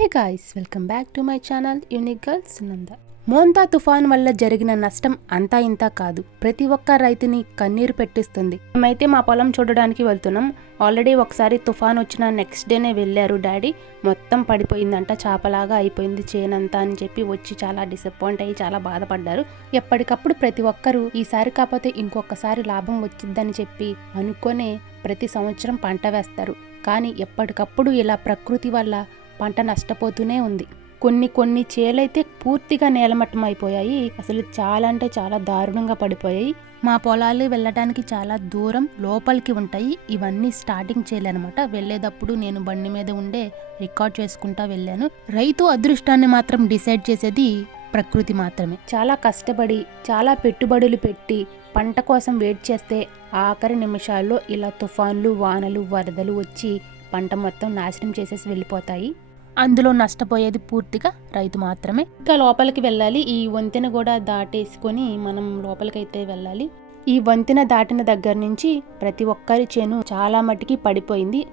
Hey guys welcome back to my channel unique girls Nanda Montha తుఫాన్ వల్ల జరిగిన నష్టం అంతా ఇంత కాదు. ప్రతి ఒక్క రైతుని కన్నీరు పెట్టిస్తుంది. మేమైతే మా పొలం చూడడానికి వెళ్తున్నాం. ఆల్రెడీ ఒకసారి తుఫాన్ వచ్చిన నెక్స్ట్ డేనే వెళ్ళారు డాడీ. మొత్తం పడిపోయిందంట చేపలాగా అయిపోయింది చేనంతా అని చెప్పి వచ్చి చాలా డిసప్పాయింట్ అయ్యి చాలా బాధపడ్డారు. ఎప్పటికప్పుడు ప్రతి ఒక్కరూ ఈసారి కాకపోతే ఇంకొకసారి లాభం వచ్చిద్దని చెప్పి అనుకొనే ప్రతి సంవత్సరం పంట వేస్తారు. కానీ ఎప్పటికప్పుడు ఇలా ప్రకృతి వల్ల పంట నష్టపోతూనే ఉంది. కొన్ని కొన్ని చేలైతే పూర్తిగా నేలమట్టం అయిపోయాయి అసలు చాలా అంటే చాలా దారుణంగా పడిపోయాయి. మా పొలాలు వెళ్ళడానికి చాలా దూరం లోపలికి ఉంటాయి. ఇవన్నీ స్టార్టింగ్ చేయాలన్నమాట వెళ్ళేటప్పుడు నేను బండి మీద ఉండే రికార్డ్ చేసుకుంటా వెళ్ళాను. రైతు అదృష్టాన్ని మాత్రం డిసైడ్ చేసేది ప్రకృతి మాత్రమే. చాలా కష్టపడి చాలా పెట్టుబడులు పెట్టి పంట కోసం వెయిట్ చేస్తే ఆఖరి నిమిషాల్లో ఇలా తుఫాన్లు వానలు వరదలు వచ్చి పంట మొత్తం నాశనం చేసేసి వెళ్ళిపోతాయి. అందులో నష్టపోయేది పూర్తిగా రైతు మాత్రమే. ఇంకా లోపలికి వెళ్ళాలి. ఈ వంతెన కూడా దాటేసుకొని మనం లోపలికైతే వెళ్ళాలి. ఈ వంతెన దాటిన దగ్గర నుంచి ప్రతి ఒక్కరి చేను చాలా మట్టికి పడిపోయింది.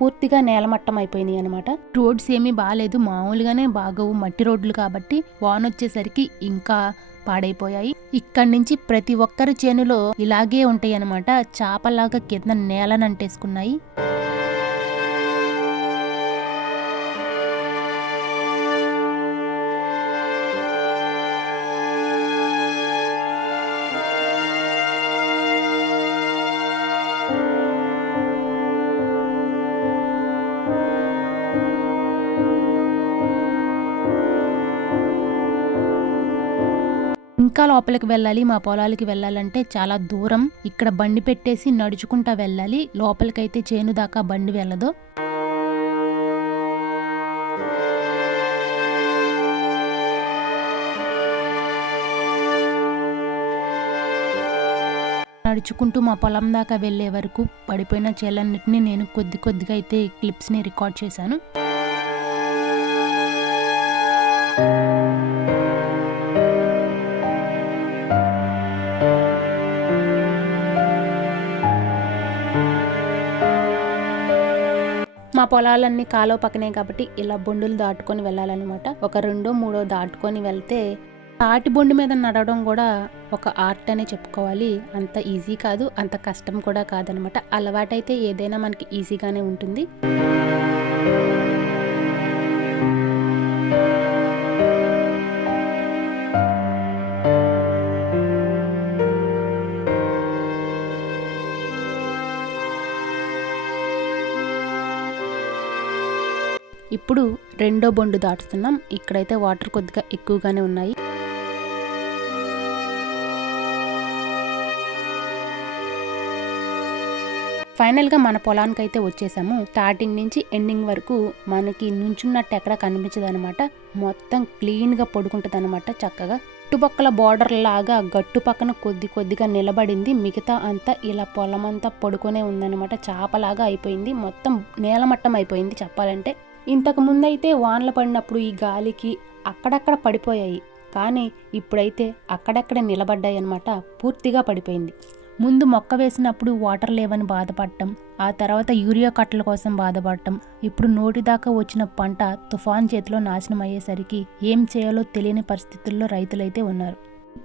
పూర్తిగా నేలమట్టం అయిపోయినాయి అనమాట రోడ్స్ ఏమీ బాగాలేదు మామూలుగానే బాగోవు. మట్టి రోడ్లు కాబట్టి వాన వచ్చేసరికి ఇంకా పాడైపోయాయి. ఇక్కడి నుంచి ప్రతి ఒక్కరి చేనులో ఇలాగే ఉంటాయి అనమాట చాపలాగా కింద నేలనంటేసుకున్నాయి ఇంకా లోపలికి వెళ్ళాలి మా పొలాలకి వెళ్ళాలంటే చాలా దూరం. ఇక్కడ బండి పెట్టేసి నడుచుకుంటా వెళ్ళాలి. లోపలికైతే చేను దాకా బండి వెళ్ళదు. నడుచుకుంటూ మా పొలం దాకా వెళ్ళే వరకు పడిపోయిన చేలన్నిటిని నేను కొద్ది కొద్దిగా అయితే క్లిప్స్ని రికార్డ్ చేశాను. మా పొలాలన్నీ కాలువ పక్కనే కాబట్టి ఇలా బొండులు దాటుకొని వెళ్ళాలన్నమాట. ఒక రెండో మూడో దాటుకొని వెళ్తే తాటి బొండు మీద నడవడం కూడా ఒక ఆర్ట్ అనే చెప్పుకోవాలి. అంత ఈజీ కాదు అంత కష్టం కూడా కాదనమాట అలవాటైతే ఏదైనా మనకి ఈజీగానే ఉంటుంది. ఇప్పుడు రెండో బొండు దాటుతున్నాం. ఇక్కడైతే వాటర్ కొద్దిగా ఎక్కువగానే ఉన్నాయి. ఫైనల్గా మన పొలానికి అయితే వచ్చేసాము. స్టార్టింగ్ నుంచి ఎండింగ్ వరకు మనకి నుంచున్నట్టు ఎక్కడ కనిపించదు అనమాట మొత్తం క్లీన్గా పడుకుంటుంది అనమాట చక్కగా. చుట్టుపక్కల బార్డర్ లాగా గట్టు పక్కన కొద్ది కొద్దిగా నిలబడింది. మిగతా అంతా ఇలా పొలం అంతా పడుకొనే ఉందన్నమాట. చాపలాగా అయిపోయింది. మొత్తం నేలమట్టం అయిపోయింది చెప్పాలంటే. ఇంతకు ముందైతే వానలు పడినప్పుడు ఈ గాలికి అక్కడక్కడ పడిపోయాయి. కానీ ఇప్పుడైతే అక్కడక్కడ నిలబడ్డాయి అన్నమాట పూర్తిగా పడిపోయింది. ముందు మొక్క వేసినప్పుడు వాటర్ లేవని బాధపడటం ఆ తర్వాత యూరియా కట్టల కోసం బాధపడటం ఇప్పుడు నోటి దాకా వచ్చిన పంట తుఫాన్ చేతిలో నాశనం అయ్యేసరికి ఏం చేయాలో తెలియని పరిస్థితుల్లో రైతులైతే ఉన్నారు.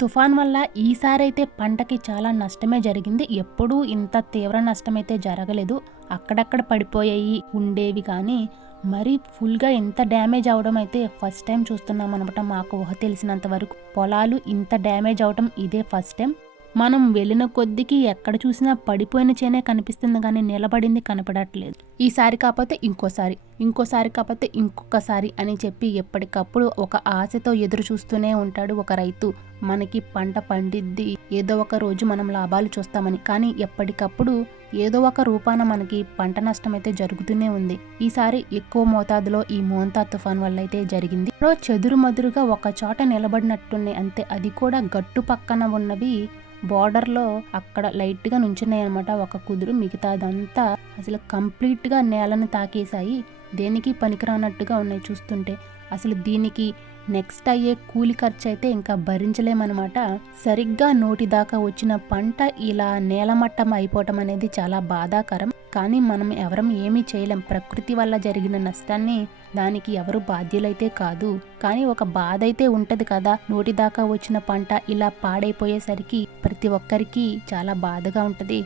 తుఫాన్ వల్ల ఈసారైతే పంటకి చాలా నష్టమే జరిగింది. ఎప్పుడూ ఇంత తీవ్ర నష్టమైతే జరగలేదు. అక్కడక్కడ పడిపోయాయి ఉండేవి కానీ మరి ఫుల్గా ఎంత డ్యామేజ్ అవడం అయితే ఫస్ట్ టైం చూస్తున్నాం అనమాట. మాకు ఊహ తెలిసినంత వరకు పొలాలు ఇంత డ్యామేజ్ అవడం ఇదే ఫస్ట్ టైం. మనం వెళ్ళిన కొద్దికి ఎక్కడ చూసినా పడిపోయిన చేనే కనిపిస్తుంది కానీ నిలబడింది కనపడట్లేదు. ఈసారి కాకపోతే ఇంకోసారి ఇంకోసారి కాకపోతే ఇంకొకసారి అని చెప్పి ఎప్పటికప్పుడు ఒక ఆశతో ఎదురు చూస్తూనే ఉంటాడు ఒక రైతు. మనకి పంట పండిద్ది ఏదో ఒక రోజు మనం లాభాలు చూస్తామని. కానీ ఎప్పటికప్పుడు ఏదో ఒక రూపాన మనకి పంట నష్టం అయితే జరుగుతూనే ఉంది. ఈసారి ఎక్కువ మోతాదులో ఈ మోంతా తుఫాన్ వల్ల అయితే జరిగింది. చెదురు మదురుగా ఒక చోట నిలబడినట్టున్నాయి అంతే. అది కూడా గట్టు పక్కన ఉన్నవి బార్డర్లో అక్కడ లైట్గా నుంచున్నాయి అనమాట ఒక కుదురు మిగతాదంతా అసలు కంప్లీట్గా నేలను తాకేశాయి. దేనికి పనికిరానట్టుగా ఉన్నాయి చూస్తుంటే. అసలు దీనికి నెక్స్ట్ అయ్యే కూలి ఖర్చు అయితే ఇంకా భరించలేమన్నమాట. సరిగ్గా నోటి దాకా వచ్చిన పంట ఇలా నేలమట్టం అయిపోవటం అనేది చాలా బాధాకరం. కానీ మనం ఎవరం ఏమీ చేయలేం. ప్రకృతి వల్ల జరిగిన నష్టాన్ని దానికి ఎవరు బాధ్యులైతే కాదు. కానీ ఒక బాధ అయితే ఉంటది కదా. నోటి దాకా వచ్చిన పంట ఇలా పాడైపోయేసరికి ప్రతి ఒక్కరికి చాలా బాధగా ఉంటుంది.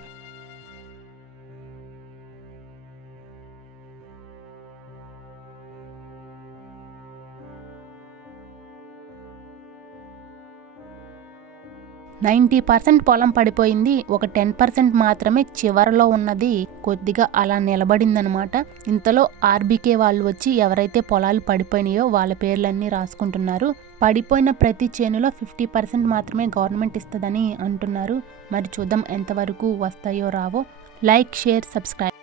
నైంటీ పర్సెంట్ పొలం పడిపోయింది. ఒక టెన్ పర్సెంట్ మాత్రమే చివరలో ఉన్నది. కొద్దిగా అలా నిలబడిందనమాట. ఇంతలో ఆర్బీకే వాళ్ళు వచ్చి ఎవరైతే పొలాలు పడిపోయినాయో వాళ్ళ పేర్లన్నీ రాసుకుంటున్నారు. పడిపోయిన ప్రతి చేనులో ఫిఫ్టీ పర్సెంట్ మాత్రమే గవర్నమెంట్ ఇస్తుందని అంటున్నారు. మరి చూద్దాం ఎంతవరకు వస్తాయో రావో. Like share subscribe.